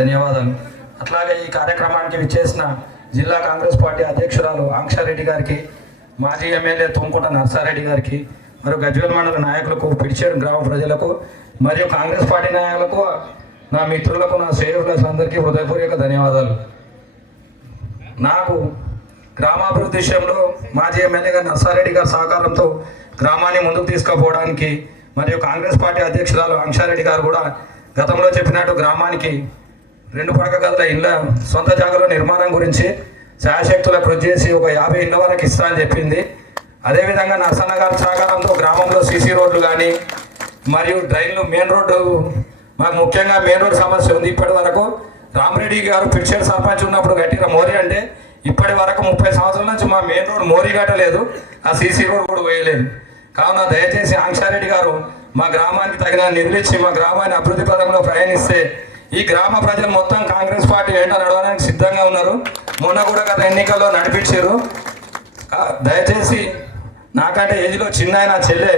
ధన్యవాదాలు. అట్లాగే ఈ కార్యక్రమానికి విచ్చేసిన జిల్లా కాంగ్రెస్ పార్టీ అధ్యక్షురాలు ఆంక్షారెడ్డి గారికి, మాజీ ఎమ్మెల్యే తుమ్కుంట నర్సారెడ్డి గారికి, మరియు గజ్వేల్ మండల నాయకులకు, పిడిచేడు గ్రామ ప్రజలకు, మరియు కాంగ్రెస్ పార్టీ నాయకులకు, నా మిత్రులకు, నా శ్రేయోభిలాషులందరికీ హృదయపూర్వక ధన్యవాదాలు. నాకు గ్రామాభివృద్ధి విషయంలో మాజీ ఎమ్మెల్యేగా నర్సారెడ్డి గారి సహకారంతో గ్రామాన్ని ముందుకు తీసుకుపోవడానికి, మరియు కాంగ్రెస్ పార్టీ అధ్యక్షురాలు ఆంక్షారెడ్డి గారు కూడా గతంలో చెప్పినట్టు గ్రామానికి 2 పడక గదుల ఇళ్ళ సొంత జాగాలో నిర్మాణం గురించి శాయశక్తుల కృషి చేసి ఒక 50 ఇళ్ళ వరకు ఇస్తా అని చెప్పింది. అదేవిధంగా నర్సన్న గారి సహకారంతో గ్రామంలో సీసీ రోడ్లు కానీ మరియు డ్రైన్లు, మెయిన్ రోడ్డు, మాకు ముఖ్యంగా మెయిన్ రోడ్డు సమస్య ఉంది. ఇప్పటి వరకు రామరెడ్డి గారు పిడిచేడు సర్పంచ్ ఉన్నప్పుడు కట్టిన మోరీ అంటే ఇప్పటి వరకు 30 సంవత్సరాల నుంచి మా మెయిన్ రోడ్ మోరీ కట్టలేదు, ఆ సీసీ రోడ్ కూడా వేయలేదు. కావున దయచేసి ఆంక్షారెడ్డి గారు మా గ్రామానికి తగిన నిధులు ఇచ్చి మా గ్రామాన్ని అభివృద్ధి పథంలో ప్రయాణిస్తే ఈ గ్రామ ప్రజలు మొత్తం కాంగ్రెస్ పార్టీ వెంట నడవడానికి సిద్ధంగా ఉన్నారు. మొన్న కూడా గత ఎన్నికల్లో నడిపించారు. దయచేసి నాకంటే ఏజ్లో చిన్న నా చెల్లె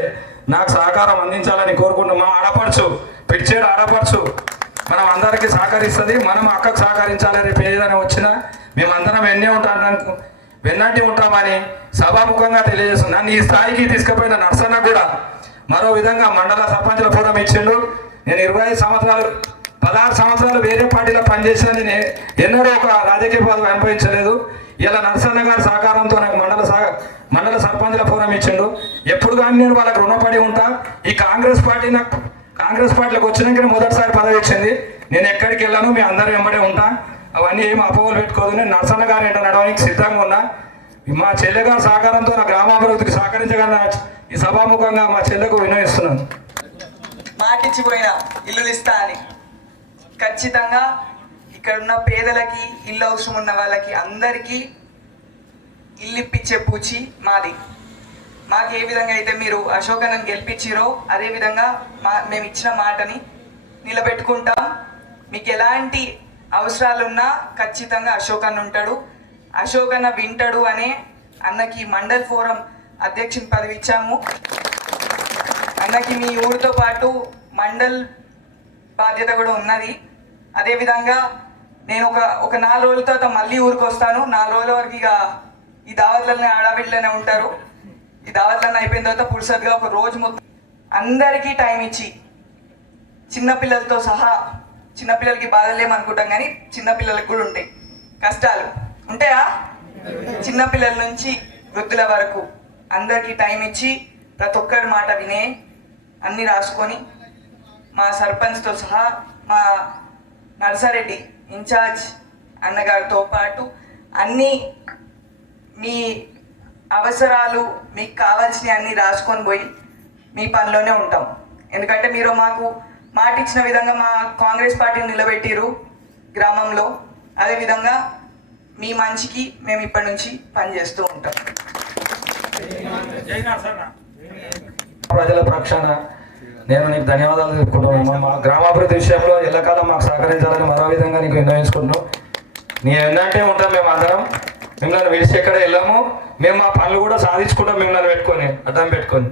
నాకు సహకారం అందించాలని కోరుకుంటున్నాం. మా ఆడపడుచు, పిడిచేడు ఆడపడుచు మనం అందరికీ సహకరిస్తుంది. మనం అక్కకు సహకరించాలి. రేపు ఏదైనా వచ్చినా మేమందరం వెన్నట్టి ఉంటామని సభాముఖంగా తెలియజేస్తుంది. నన్ను ఈ స్థాయికి తీసుకుపోయిన నర్సన్న కూడా మరో విధంగా మండల సర్పంచుల ఫోరం ఇచ్చిండు. నేను 16 సంవత్సరాలు వేరే పార్టీలో పనిచేసిన నేను ఎన్నడూ ఒక రాజకీయ పదవి అనుభవించలేదు. ఇలా నర్సన్న గారి సహకారంతో నాకు మండల సర్పంచుల ఫోరం ఇచ్చిండు. ఎప్పుడు కానీ నేను వాళ్ళకి రుణపడి ఉంటా. ఈ కాంగ్రెస్ పార్టీలోకి వచ్చినాక మొదటిసారి పదవి ఇచ్చింది. నేను ఎక్కడికి వెళ్ళాను, మీ అందరూ వెంబడే ఉంటా. అవన్నీ ఏమి అపోహలు పెట్టుకోదు. నేను నర్సన్న గారు ఏంటో నడవడానికి సిద్ధంగా ఉన్నా. మా చెల్లె గారి సహకారంతో నా గ్రామాభివృద్ధికి సహకరించగల ఈ సభాముఖంగా మా చెల్లెకు వినయిస్తున్నాను. మాటిచ్చిపోయిన ఇల్లు ఇస్తా అని ఖచ్చితంగా ఇక్కడ ఉన్న పేదలకి, ఇల్లు అవసరం ఉన్న వాళ్ళకి అందరికీ ఇల్లు ఇప్పించే పూచి మాది. మాకు ఏ విధంగా అయితే మీరు అశోకన్నని గెలిపించిరో అదేవిధంగా మేము ఇచ్చిన మాటని నిలబెట్టుకుంటాం. మీకు ఎలాంటి అవసరాలున్నా ఖచ్చితంగా అశోకన్న ఉంటాడు. అశోకన్న వింటాడు అనే అన్నకి మండల్ ఫోరం అధ్యక్షుని పదవి ఇచ్చాము. అన్నకి మీ ఊరితో పాటు మండల్ బాధ్యత కూడా ఉన్నది. అదేవిధంగా నేను ఒక 4 రోజుల తర్వాత మళ్ళీ ఊరికి వస్తాను. 4 రోజుల వరకు ఇక ఈ దావత్లన్నీ ఆడబిడ్డలోనే ఉంటారు. ఈ దావత్లన్నీ అయిపోయిన తర్వాత పురుషత్గా ఒక రోజు మొత్తం అందరికీ టైం ఇచ్చి, చిన్నపిల్లలతో సహా, చిన్నపిల్లలకి బాధలేమనుకుంటాం కానీ చిన్నపిల్లలకు కూడా ఉంటాయి కష్టాలు, ఉంటాయా? చిన్నపిల్లల నుంచి వృద్ధుల వరకు అందరికీ టైం ఇచ్చి ప్రతి ఒక్కరి మాట వినే అన్నీ రాసుకొని మా సర్పంచ్తో సహా మా నర్సారెడ్డి ఇన్ఛార్జ్ అన్నగారితో పాటు అన్నీ మీ అవసరాలు మీకు కావాల్సినవి అన్నీ రాసుకొని పోయి మీ పనిలోనే ఉంటాం. ఎందుకంటే మీరు మాకు మాట ఇచ్చిన విధంగా మా కాంగ్రెస్ పార్టీని నిలబెట్టిరు గ్రామంలో. అదేవిధంగా మీ మంచికి మేము ఇప్పటి నుంచి పనిచేస్తూ ఉంటాం. ప్రజల పక్షాన నేను నీకు ధన్యవాదాలు చెప్పుకుంటున్నాను. మా గ్రామాభివృద్ధి విషయంలో ఎల్లకాలం మాకు సహకరించాలని మరో విధంగా నీకు విన్నవించుకుంటున్నాం. నీ ఏంటంటే ఉంటాం మేము అందరం. మిమ్మల్ని విడిచి ఎక్కడ వెళ్ళాము. మేము మా పనులు కూడా సాధించుకుంటాం మిమ్మల్ని పెట్టుకొని, అడ్డం పెట్టుకొని.